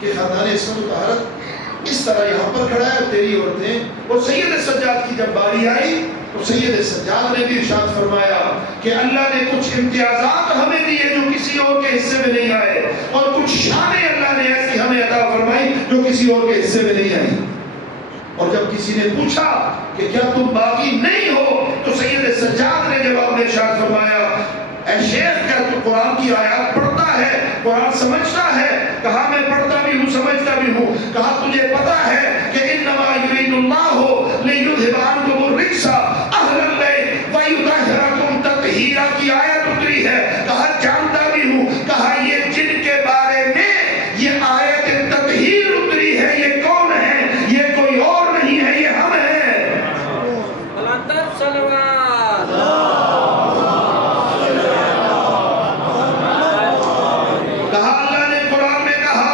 کہ خاندان عصمت و طہارت اس طرح یہاں پر کھڑا ہے تیری عورتیں؟ اور سید سجاد کی جب باری آئی تو سید سجاد نے بھی ارشاد فرمایا کہ اللہ نے کچھ امتیازات ہمیں دیے جو کسی اور کے حصے میں نہیں آئے، اور کچھ شانیں اللہ نے ایسی ہمیں عطا فرمائی جو کسی اور کے حصے میں نہیں آئی۔ اور جب کسی نے پوچھا کہ کیا تم باغی نہیں ہو تو سید سجاد نے جواب میں ارشاد فرمایا اے شیخ، کیا تو قرآن کی آیات پڑھتا ہے، قرآن سمجھتا ہے؟ کہا میں پڑھتا بھی ہوں، سمجھتا بھی ہوں۔ کہا تجھے پتا ہے کہ انما یرید اللہ لیذھب عنکم الرجس اہل البیت ویطہرکم تطہیرا کی آیت اتری ہے۔ کہا جانتا بھی ہوں۔ کہا یہ جن کے بارے میں یہ آیت تطہیر اتری ہے یہ کون ہے؟ یہ کوئی اور نہیں ہے، یہ ہم ہیں۔ کہا اللہ نے قرآن میں کہا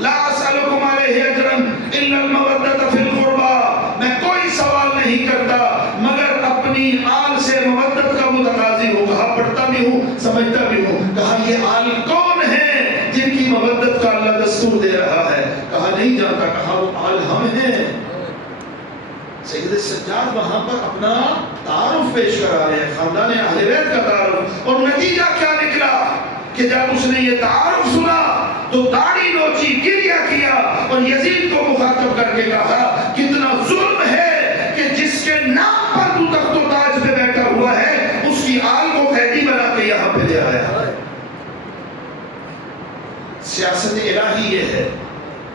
لا اسألکم علیہ اجرا الا المودۃ فی القربى، میں کوئی سوال نہیں کرتا مگر اپنی آل سے مودت کا متقاضی ہوں۔ کہا پڑھتا بھی ہوں، سمجھتا بھی ہوں۔ کہا یہ آل کون ہیں جن کی مودت کا اللہ دستور دے رہا ہے؟ کہا نہیں جانتا۔ کہا وہ آل ہم ہیں۔ سید سجاد وہاں پر اپنا تعارف پیش کرا رہے ہیں، خاندان اہل بیت کا تعارف، اور نتیجہ کیا نکلا کہ جب اس نے یہ تعارف سنا تو داڑھی نوچی، گریہ کیا اور یزید کو مخاطب کر کے کہا کتنا ظلم ہے کہ جس کے نام پر تو تخت و تاج پہ بیٹھا ہوا ہے اس کی آل کو قیدی بنا کے یہاں پہ لے آیا۔ سیاست الہی یہ ہے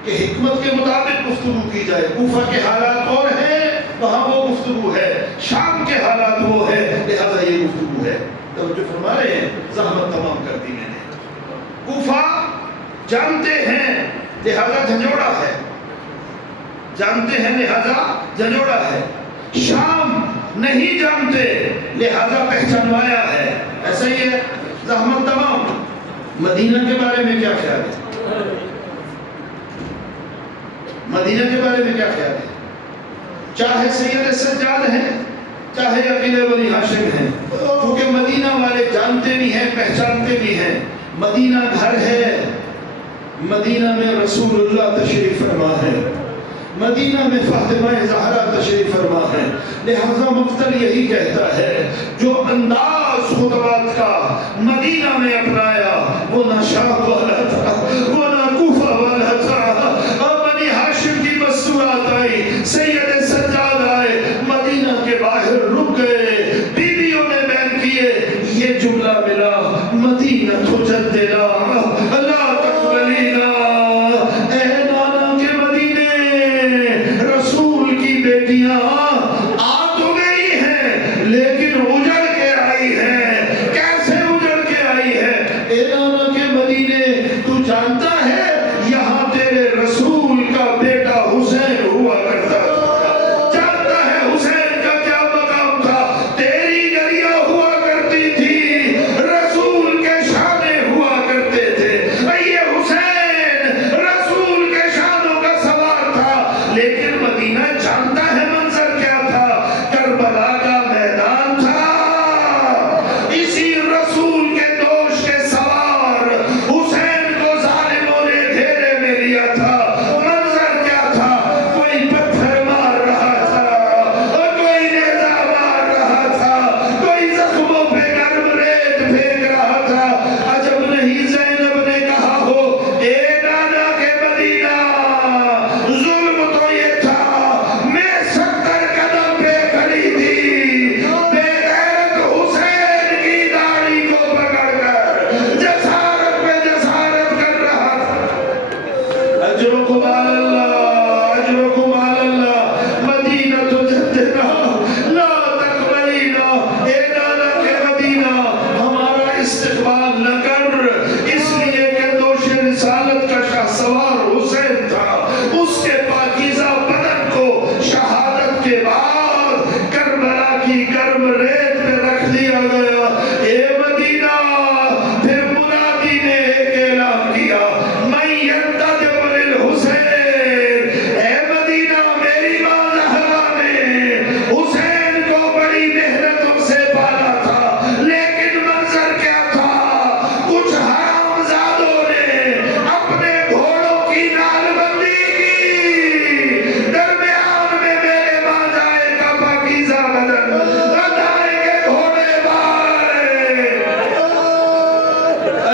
کہ حکمت کے مطابق گفتگو کی جائے۔ کوفہ کے حالات اور ہیں، وہاں وہ گفتگو ہے، شام کے حالات وہ ہے، لہذا یہ گفتگو ہے۔ توجہ فرما رہے ہیں؟ زحمت تمام کر دی میں نے۔ کوفہ جانتے ہیں لہذا جھنجھوڑا ہے، جانتے ہیں لہذا جھنجھوڑا ہے۔ شام نہیں جانتے لہذا پہچانوایا ہے۔ ایسا ہی ہے، زحمت تمام۔ مدینہ کے بارے میں کیا خیال ہے؟ مدینہ کے بارے میں کیا خیال ہے؟ چاہے سید سجاد ہیں، چاہے عقیلہ بنی ہاشم ہیں، کیونکہ مدینہ والے جانتے بھی ہیں، پہچانتے بھی ہیں۔ مدینہ گھر ہے، مدینہ میں رسول اللہ تشریف فرما ہے، مدینہ میں فاطمہ زہرا تشریف فرما ہے، لہذا مفتر یہی کہتا ہے جو انداز خطبات کا مدینہ میں اپنایا وہ نہ شام والا تھا، وہ نہ کوفہ والا تھا۔ اب بنی ہاشم کی مستورات آئی، سید سجاد آئے، مدینہ کے باہر رک گئے، بیویوں نے بیان کیے، یہ جملہ ملا مدینہ تجدنا لا تقبلینا، اے نانا کے مدینے، رسول کی بیٹیاں آ تو گئی ہیں لیکن اجڑ کے آئی ہیں۔ کیسے اجڑ کے آئی ہے؟ اے نانا کے مدینے، تو جانتا ہے یہاں تیرے رسول کا بیٹا حسین ہوا کرتا تھا، جانتا ہے حسین کا کیا مقام تھا، تیری گریہ ہوا کرتی تھی، رسول کے شانے ہوا کرتے تھے۔ یہ حسین رسول کے شانوں کا سوار تھا، لیکن مدینہ جانتا ہے منظر کیا تھا، کربلا کا میدان تھا، اسی رسول کے دوش کے سوار حسین کو ظالموں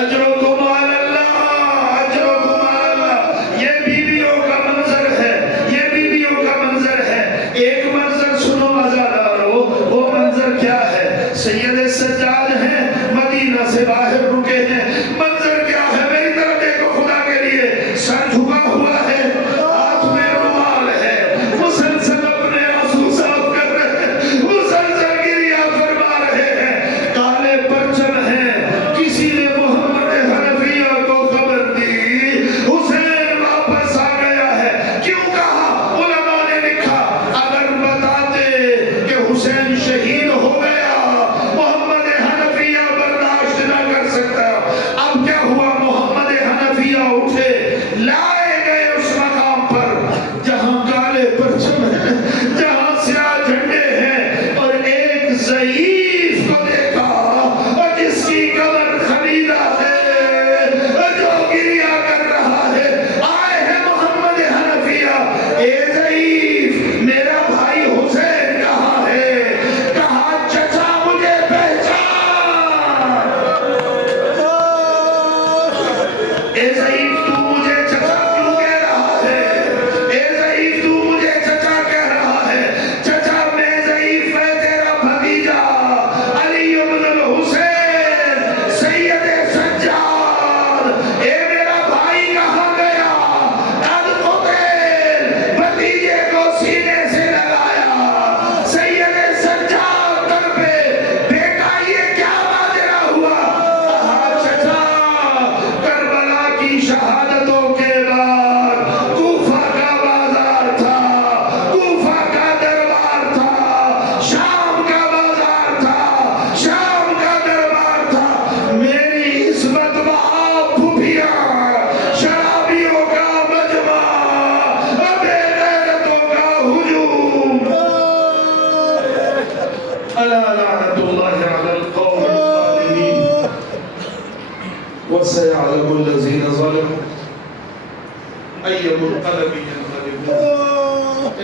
اجرکم علی اللہ، اجرکم علی اللہ۔ یہ بیویوں کا منظر ہے، یہ بیویوں کا منظر ہے۔ ایک منظر سنو عزادارو، وہ منظر کیا ہے؟ سید سجاد ہیں، مدینہ سے باہر رکے ہیں۔ منظر کیا ہے؟ میری طرف دیکھو خدا کے لیے، سر جھکا ہوا ہے، ہاتھ میں رومال ہے، مسلسل اپنے آنسو صاف کر رہے ہیں، مسلسل گریہ فرما رہے ہیں، کالے پرچم ہیں۔ کسی نے محمد حنفیہ کو خبر دی حسین واپس آ گیا ہے۔ کیوں کہا؟ علماء نے لکھا اگر بتاتے کہ حسین شہید ہو گیا محمد حنفیہ برداشت نہ کر سکتا۔ اب کیا ہوا؟ محمد حنفیہ اٹھے، لائے گئے اس مقام پر جہاں کالے پرچم ہیں، جہاں سیاہ جھنڈے ہیں، اور ایک ضعیف کو دیکھا اور جس کی قبر خلیدہ ہے، جو گریہ کر رہا ہے۔ آئے ہیں محمد حنفیہ، اے ضعیف میرا بھائی حسین کہاں ہے؟ کہا چچا مجھے پہچان۔ اے ضعیف تو مجھے چچا کیوں کہہ رہا ہے؟ اے ضعیف تو مجھے چچا کہہ رہا ہے؟ چچا میں ضعیف ہے تیرا بھتیجا علی ابن الحسین سید سجاد۔ اے میرا بھائی کہاں گیا؟ قد قتل، بھتیجے کو سینے سے لگایا۔ سید سجاد در پہ، بیٹا یہ کیا ماجرا ہوا؟ کہا چچا کربلا کی شہادتوں کے بعد کوفہ کا بازار تھا، کوفہ کا دربار تھا، شام کا بازار تھا، شام کا دربار تھا۔ میری عصمت وہاں پھوپھیاں، شرابیوں کا مجمع، بے غیرتوں کا ہجوم۔ الا لعنت اللہ علی القوم الظالمین وسيعلم الذين ظلموا أي منقلب ينقلبون۔